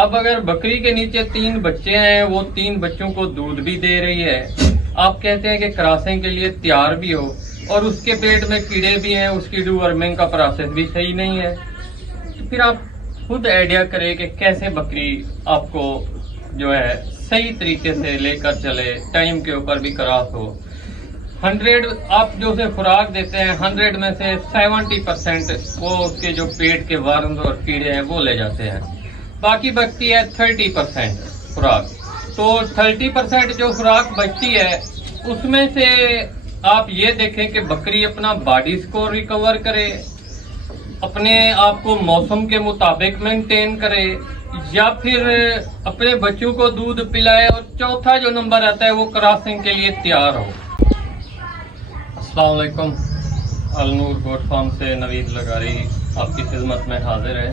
اب اگر بکری کے نیچے 3 بچے ہیں، وہ 3 بچوں کو دودھ بھی دے رہی ہے، آپ کہتے ہیں کہ کراسنگ کے لیے تیار بھی ہو، اور اس کے پیٹ میں کیڑے بھی ہیں، اس کی ڈو ورمنگ کا پروسیس بھی صحیح نہیں ہے، تو پھر آپ خود آئیڈیا کریں کہ کیسے بکری آپ کو جو ہے صحیح طریقے سے لے کر چلے، ٹائم کے اوپر بھی کراس ہو۔ 100 آپ جو اسے خوراک دیتے ہیں، 100 میں سے 70% وہ اس کے جو پیٹ کے ورم اور کیڑے ہیں وہ لے جاتے ہیں، باقی بچتی ہے 30% خوراک۔ تو 30% جو خوراک بچتی ہے اس میں سے آپ یہ دیکھیں کہ بکری اپنا باڈی سکور ریکور کرے، اپنے آپ کو موسم کے مطابق مینٹین کرے، یا پھر اپنے بچوں کو دودھ پلائے، اور چوتھا جو نمبر آتا ہے وہ کراسنگ کے لیے تیار ہو۔ السلام علیکم، النور گوٹ فارم سے نوید لگاری آپ کی خدمت میں حاضر ہے۔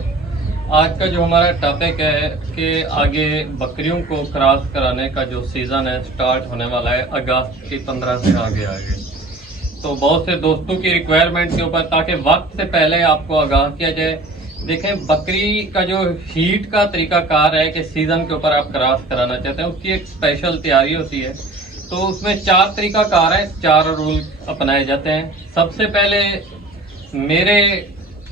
آج کا جو ہمارا ٹاپک ہے کہ آگے بکریوں کو کراس کرانے کا جو سیزن ہے سٹارٹ ہونے والا ہے اگست کی 15 سے آگے تو بہت سے دوستوں کی ریکوائرمنٹ کے اوپر، تاکہ وقت سے پہلے آپ کو آگاہ کیا جائے۔ دیکھیں، بکری کا جو ہیٹ کا طریقہ کار ہے کہ سیزن کے اوپر آپ کراس کرانا چاہتے ہیں، اس کی ایک اسپیشل تیاری ہوتی ہے، تو اس میں 4 طریقہ کار ہیں، 4 رول اپنائے جاتے ہیں۔ سب سے پہلے میرے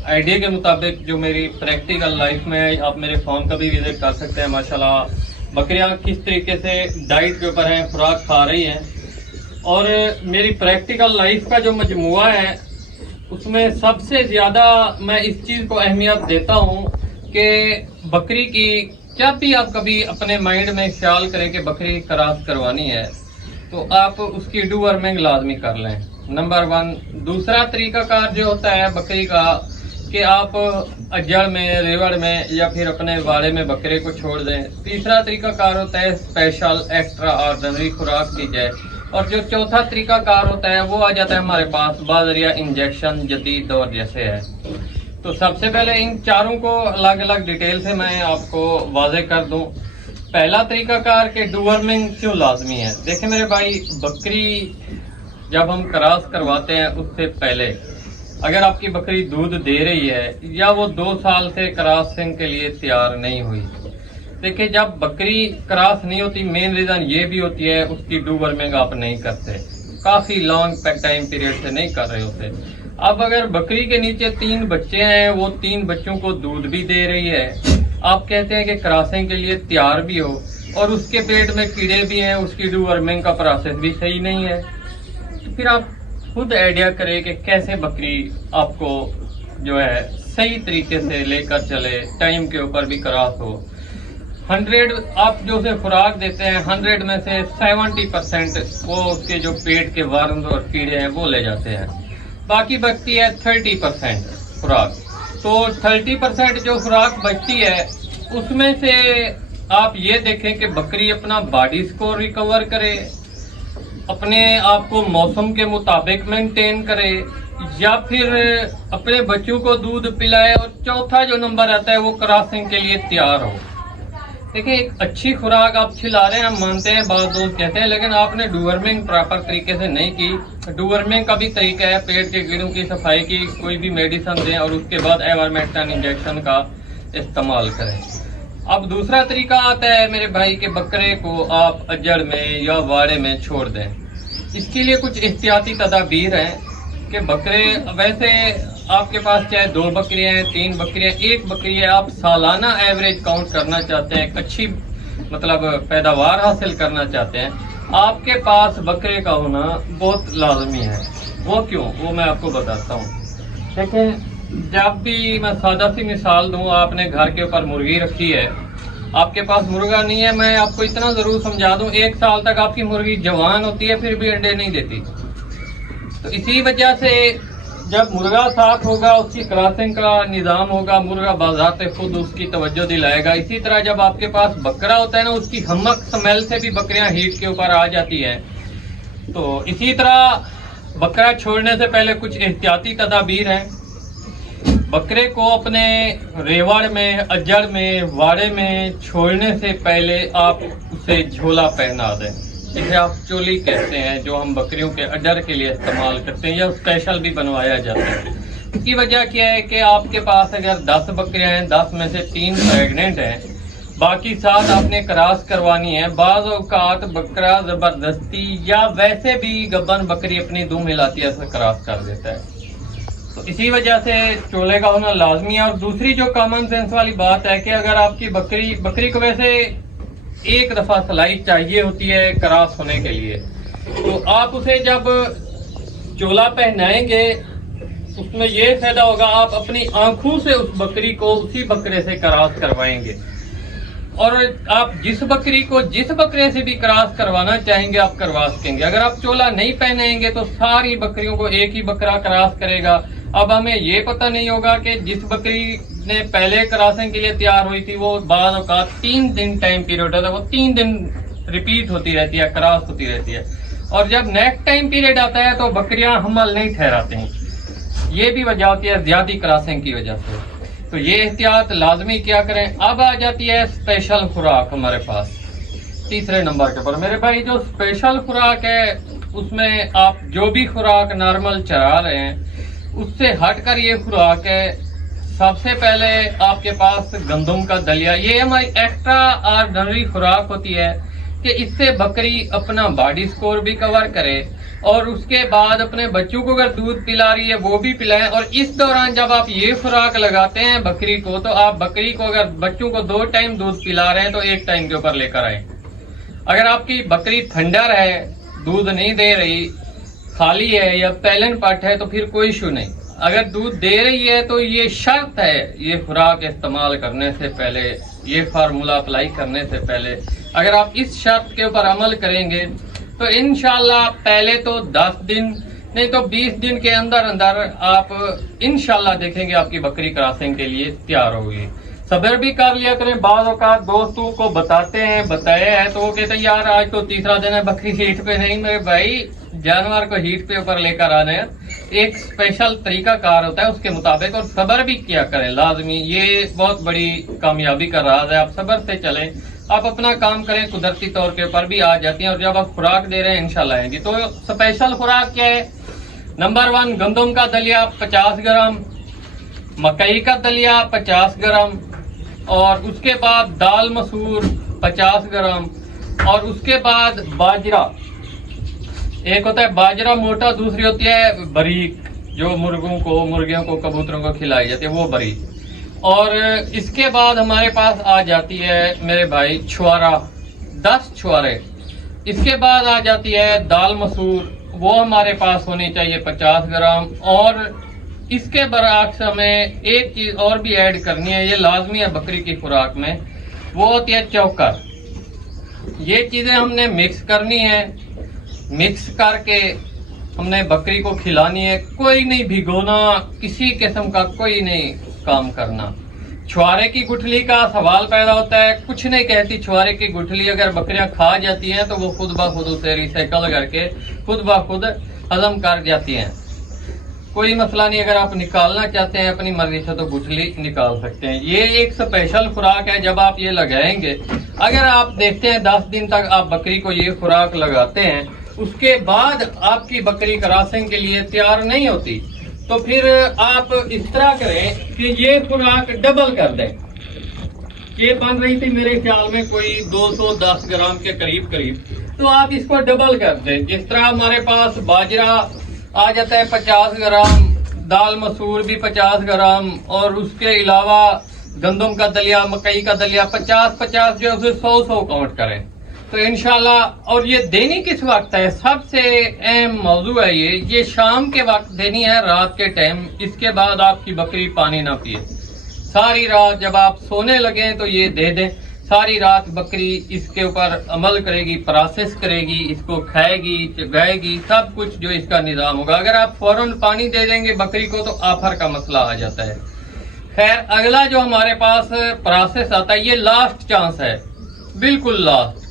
آئیڈیا کے مطابق جو میری پریکٹیکل لائف میں ہے، آپ میرے فون کا بھی وزٹ کر سکتے ہیں، ماشاءاللہ بکریاں کس طریقے سے ڈائٹ کے اوپر ہیں، خوراک کھا رہی ہیں، اور میری پریکٹیکل لائف کا جو مجموعہ ہے اس میں سب سے زیادہ میں اس چیز کو اہمیت دیتا ہوں کہ بکری کی جب بھی آپ کبھی اپنے مائنڈ میں خیال کریں کہ بکری کراس کروانی ہے تو آپ اس کی ڈو ورمنگ لازمی کر لیں، نمبر 1۔ دوسرا طریقہ کار جو ہوتا ہے بکری کا کہ آپ اجڑ میں، ریوڑ میں یا پھر اپنے واڑے میں بکرے کو چھوڑ دیں۔ تیسرا طریقہ کار ہوتا ہے اسپیشل ایکسٹرا آرڈنری خوراک دی جائے، اور جو چوتھا طریقہ کار ہوتا ہے وہ آ جاتا ہے ہمارے پاس بذریعہ انجیکشن جدید دور جیسے ہے۔ تو سب سے پہلے ان چاروں کو الگ الگ ڈیٹیل سے میں آپ کو واضح کر دوں۔ پہلا طریقہ کار کہ ڈو ورمنگ کیوں لازمی ہے۔ دیکھیں میرے بھائی، بکری جب ہم کراس کرواتے ہیں اس سے پہلے اگر آپ کی بکری دودھ دے رہی ہے یا وہ 2 سال سے کراسنگ کے لیے تیار نہیں ہوئی، دیکھیں جب بکری کراس نہیں ہوتی، مین ریزن یہ بھی ہوتی ہے اس کی ڈو ورمنگ آپ نہیں کرتے، کافی لانگ ٹائم پیریڈ سے نہیں کر رہے ہوتے۔ اب اگر بکری کے نیچے 3 بچے ہیں، وہ 3 بچوں کو دودھ بھی دے رہی ہے، آپ کہتے ہیں کہ کراسنگ کے لیے تیار بھی ہو، اور اس کے پیٹ میں کیڑے بھی ہیں، اس کی ڈو ورمنگ کا پروسیس بھی صحیح نہیں ہے، تو پھر آپ خود آئیڈیا کریں کہ کیسے بکری آپ کو جو ہے صحیح طریقے سے لے کر چلے، ٹائم کے اوپر بھی کراس ہو۔ 100 آپ جو اسے خوراک دیتے ہیں، 100 میں سے 70% وہ اس کے جو پیٹ کے ورم اور کیڑے ہیں وہ لے جاتے ہیں، باقی بچتی ہے 30% خوراک۔ تو 30% جو خوراک بچتی ہے اس میں سے آپ یہ دیکھیں کہ بکری اپنا باڈی سکور ریکور کرے، اپنے آپ کو موسم کے مطابق مینٹین کرے، یا پھر اپنے بچوں کو دودھ پلائے، اور چوتھا جو نمبر آتا ہے وہ کراسنگ کے لیے تیار ہو۔ دیکھیں، ایک اچھی خوراک آپ کھلا رہے ہیں، ہم مانتے ہیں، بعض دوست کہتے ہیں، لیکن آپ نے ڈو ورمنگ پراپر طریقے سے نہیں کی۔ ڈو ورمنگ کا بھی طریقہ ہے، پیٹ کے کیڑوں کی صفائی کی، کوئی بھی میڈیسن دیں اور اس کے بعد ایورمیکٹن انجیکشن کا استعمال کریں۔ اب دوسرا طریقہ آتا ہے میرے بھائی کہ بکرے کو آپ اجڑ میں یا واڑے میں چھوڑ دیں۔ اس کے لیے کچھ احتیاطی تدابیر ہیں کہ بکرے، ویسے آپ کے پاس چاہے 2 بکریاں ہیں، 3 بکریاں، 1 بکری ہے، آپ سالانہ ایوریج کاؤنٹ کرنا چاہتے ہیں، ایک اچھی پیداوار حاصل کرنا چاہتے ہیں، آپ کے پاس بکرے کا ہونا بہت لازمی ہے۔ وہ کیوں، وہ میں آپ کو بتاتا ہوں۔ دیکھیں، جب بھی میں سادہ سی مثال دوں، آپ نے گھر کے اوپر مرغی رکھی ہے، آپ کے پاس مرغا نہیں ہے، میں آپ کو اتنا ضرور سمجھا دوں، 1 سال تک آپ کی مرغی جوان ہوتی ہے پھر بھی انڈے نہیں دیتی۔ تو اسی وجہ سے جب مرغا ساتھ ہوگا، اس کی کراسنگ کا نظام ہوگا، مرغا بذات خود اس کی توجہ دلائے گا۔ اسی طرح جب آپ کے پاس بکرا ہوتا ہے نا، اس کی ہمک سمیل سے بھی بکریاں ہیٹ کے اوپر آ جاتی ہیں۔ تو اسی طرح بکرا چھوڑنے سے پہلے کچھ احتیاطی تدابیر ہیں۔ بکرے کو اپنے ریوڑ میں، اجڑ میں، واڑے میں چھوڑنے سے پہلے آپ اسے جھولا پہنا دیں، جسے آپ چولی کہتے ہیں، جو ہم بکریوں کے اڈر کے لیے استعمال کرتے ہیں، یا اسپیشل بھی بنوایا جاتا ہے۔ اس کی وجہ کیا ہے کہ آپ کے پاس اگر 10 بکریاں ہیں، 10 میں سے 3 پریگننٹ ہیں، باقی ساتھ آپ نے کراس کروانی ہے. بعض اوقات بکرا زبردستی یا ویسے بھی گبن بکری اپنی دم ہلاتی ہے ایسا کراس کر دیتا ہے. تو اسی وجہ سے چولے کا ہونا لازمی ہے. اور دوسری جو کامن سینس والی بات ہے کہ اگر آپ کی بکری کو ویسے ایک دفعہ سلائی چاہیے ہوتی ہے کراس ہونے کے لیے، تو آپ اسے جب چولا پہنائیں گے اس میں یہ فائدہ ہوگا آپ اپنی آنکھوں سے اس بکری کو اسی بکرے سے کراس کروائیں گے. اور آپ جس بکرے سے بھی کراس کروانا چاہیں گے آپ کروا سکیں گے. اگر آپ چولا نہیں پہنیں گے تو ساری بکریوں کو ایک ہی بکرا کراس کرے گا. اب ہمیں یہ پتہ نہیں ہوگا کہ جس بکری نے پہلے کراسنگ کے لیے تیار ہوئی تھی وہ بعض اوقات 3 دن ٹائم پیریڈ ہوتا ہے، وہ 3 دن ریپیٹ ہوتی رہتی ہے، کراس ہوتی رہتی ہے. اور جب نیکسٹ ٹائم پیریڈ آتا ہے تو بکریاں حمل نہیں ٹھہراتے ہیں. یہ بھی وجہ ہوتی ہے زیادہ کراسنگ کی وجہ سے. تو یہ احتیاط لازمی کیا کریں. اب آ جاتی ہے اسپیشل خوراک ہمارے پاس تیسرے نمبر کے پر. میرے بھائی جو اسپیشل خوراک ہے اس میں آپ جو بھی خوراک نارمل چرا رہے ہیں اس سے ہٹ کر یہ خوراک ہے. سب سے پہلے آپ کے پاس گندم کا دلیا، یہ ہماری ایکسٹرا آرڈنری خوراک ہوتی ہے کہ اس سے بکری اپنا باڈی سکور بھی کور کرے اور اس کے بعد اپنے بچوں کو اگر دودھ پلا رہی ہے وہ بھی پلائیں. اور اس دوران جب آپ یہ خوراک لگاتے ہیں بکری کو تو آپ بکری کو اگر بچوں کو 2 ٹائم دودھ پلا رہے ہیں تو 1 ٹائم کے اوپر لے کر آئیں. اگر آپ کی بکری تھنڈر ہے، دودھ نہیں دے رہی، خالی ہے یا پیلن پٹ ہے تو پھر کوئی ایشو نہیں. اگر دودھ دے رہی ہے تو یہ شرط ہے یہ خوراک استعمال کرنے سے پہلے، یہ فارمولا اپلائی کرنے سے پہلے اگر آپ اس شرط کے اوپر عمل کریں گے تو انشاءاللہ پہلے تو 10 دن نہیں تو 20 دن کے اندر آپ انشاءاللہ دیکھیں گے آپ کی بکری کراسنگ کے لیے تیار ہوگی. صبر بھی کر لیا کریں. بعض اوقات دوستوں کو بتایا ہے تو وہ کہتے ہیں یار آج تو تیسرا دن ہے بکری ہیٹ پہ نہیں. میرے بھائی جانور کو ہیٹ پہ اوپر لے کر آنے ایک اسپیشل طریقہ کار ہوتا ہے اس کے مطابق، اور صبر بھی کیا کریں لازمی. یہ بہت بڑی کامیابی کا راز ہے. آپ صبر سے چلیں، آپ اپنا کام کریں، قدرتی طور کے اوپر بھی آ جاتی ہیں. اور جب آپ خوراک دے رہے ہیں انشاءاللہ آئیں گی. تو اسپیشل خوراک کیا ہے؟ نمبر 1 گندم کا دلیا 50 گرام، مکئی کا دلیا 50 گرام، اور اس کے بعد دال مسور 50 گرام، اور اس کے بعد باجرہ. ایک ہوتا ہے باجرہ موٹا، دوسری ہوتی ہے باریک جو مرغیوں کو کبوتروں کو کھلائی جاتی ہے وہ باریک. اور اس کے بعد ہمارے پاس آ جاتی ہے میرے بھائی چھوارا 10 چھوارے. اس کے بعد آ جاتی ہے دال مسور، وہ ہمارے پاس ہونی چاہیے 50 گرام. اور اس کے برعکس ہمیں ایک چیز اور بھی ایڈ کرنی ہے، یہ لازمی ہے بکری کی خوراک میں، وہ ہوتی ہے چوکر. یہ چیزیں ہم نے مکس کرنی ہے. مکس کر کے ہم نے بکری کو کھلانی ہے. کوئی نہیں بھگونا، کسی قسم کا کوئی نہیں کام کرنا. چھوارے کی گٹھلی کا سوال پیدا ہوتا ہے. کچھ نہیں کہتی چھوارے کی گٹھلی، اگر بکریاں کھا جاتی ہیں تو وہ خود بخود اسے ریسائیکل کر کے خود بخود ہضم کر جاتی ہیں. کوئی مسئلہ نہیں. اگر آپ نکالنا چاہتے ہیں اپنی مرضی سے تو گٹھلی نکال سکتے ہیں. یہ ایک اسپیشل خوراک ہے. جب آپ یہ لگائیں گے، اگر آپ دیکھتے ہیں 10 دن تک آپ بکری کو یہ خوراک لگاتے ہیں، اس کے بعد آپ کی بکری کراسنگ کے لیے تیار نہیں ہوتی، تو پھر آپ اس طرح کریں کہ یہ خوراک ڈبل کر دیں. یہ بن رہی تھی میرے خیال میں کوئی 210 گرام کے قریب، تو آپ اس کو ڈبل کر دیں. جس طرح ہمارے پاس باجرہ آ جاتا ہے 50 گرام، دال مسور بھی 50 گرام، اور اس کے علاوہ گندم کا دلیا، مکئی کا دلیا 50 جو ہے اسے 100 کاؤنٹ کریں تو انشاءاللہ. اور یہ دینی کس وقت ہے؟ سب سے اہم موضوع ہے یہ شام کے وقت دینی ہے، رات کے ٹائم. اس کے بعد آپ کی بکری پانی نہ پیے. ساری رات جب آپ سونے لگیں تو یہ دے دیں. ساری رات بکری اس کے اوپر عمل کرے گی، پروسیس کرے گی، اس کو کھائے گی، چگائے گی، سب کچھ جو اس کا نظام ہوگا. اگر آپ فوراً پانی دے دیں گے بکری کو تو آفر کا مسئلہ آ جاتا ہے. خیر، اگلا جو ہمارے پاس پروسیس آتا ہے یہ لاسٹ چانس ہے، بالکل لاسٹ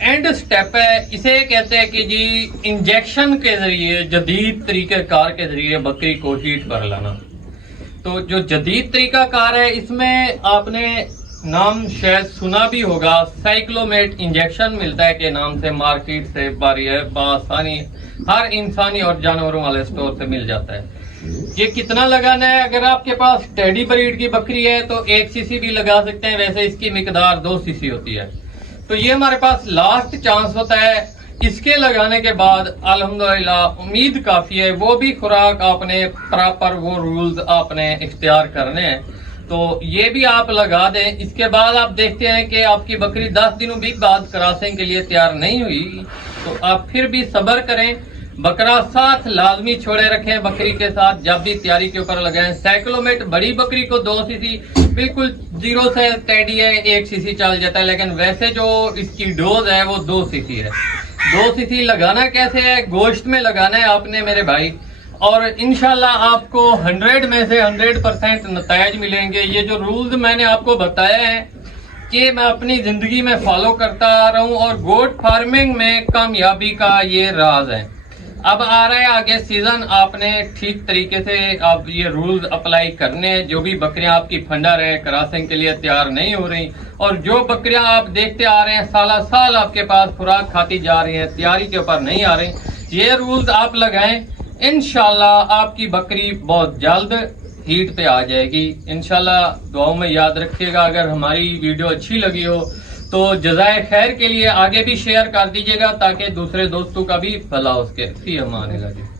اینڈ سٹیپ ہے. اسے کہتے ہیں کہ جی انجیکشن کے ذریعے، جدید طریقہ کار کے ذریعے بکری کو ہیٹ کر لانا. تو جو جدید طریقہ کار ہے اس میں آپ نے نام شاید سنا بھی ہوگا، سائیکلومیٹ انجیکشن ملتا ہے کے نام سے مارکیٹ سے بآسانی ہر انسانی اور جانوروں والے اسٹور سے مل جاتا ہے. یہ کتنا لگانا ہے؟ اگر آپ کے پاس ٹیڈی بریڈ کی بکری ہے تو 1 cc بھی لگا سکتے ہیں، ویسے اس کی مقدار 2 cc ہوتی ہے. تو یہ ہمارے پاس لاسٹ چانس ہوتا ہے. اس کے لگانے کے بعد الحمدللہ امید کافی ہے. وہ بھی خوراک آپ نے پراپر وہ رولز آپ نے اختیار کرنے ہیں، تو یہ بھی آپ لگا دیں. اس کے بعد آپ دیکھتے ہیں کہ آپ کی بکری 10 دنوں بھی بعد کراسنگ کے لیے تیار نہیں ہوئی تو آپ پھر بھی صبر کریں. بکرا ساتھ لازمی چھوڑے رکھیں بکری کے ساتھ، جب بھی تیاری کے اوپر لگائیں. سائیکلومیٹ بڑی بکری کو 2 cc بالکل 0 سے ٹیڈی ہے 1 cc چل جاتا ہے، لیکن ویسے جو اس کی ڈوز ہے وہ 2 cc ہے. 2 cc لگانا کیسے ہے؟ گوشت میں لگانا ہے آپ نے میرے بھائی، اور انشاءاللہ آپ کو 100 میں سے 100% نتائج ملیں گے. یہ جو رولز میں نے آپ کو بتایا ہے کہ میں اپنی زندگی میں فالو کرتا آ رہا ہوں، اور گوٹ فارمنگ میں کامیابی کا یہ راز ہے. اب آ رہا ہے آگے سیزن، آپ نے ٹھیک طریقے سے آپ یہ رولز اپلائی کرنے ہیں. جو بھی بکریاں آپ کی پھنڈر ہیں کراسنگ کے لیے تیار نہیں ہو رہی، اور جو بکریاں آپ دیکھتے آ رہے ہیں سالہ سال آپ کے پاس خوراک کھاتی جا رہی ہیں، تیاری کے اوپر نہیں آ رہی، یہ رولز آپ لگائیں. انشاءاللہ آپ کی بکری بہت جلد ہیٹ پہ آ جائے گی. انشاءاللہ دعاؤں میں یاد رکھیے گا. اگر ہماری ویڈیو اچھی لگی ہو تو جزائے خیر کے لیے آگے بھی شیئر کر دیجیے گا تاکہ دوسرے دوستوں کا بھی بھلا ہو سکے. فی امان اللہ.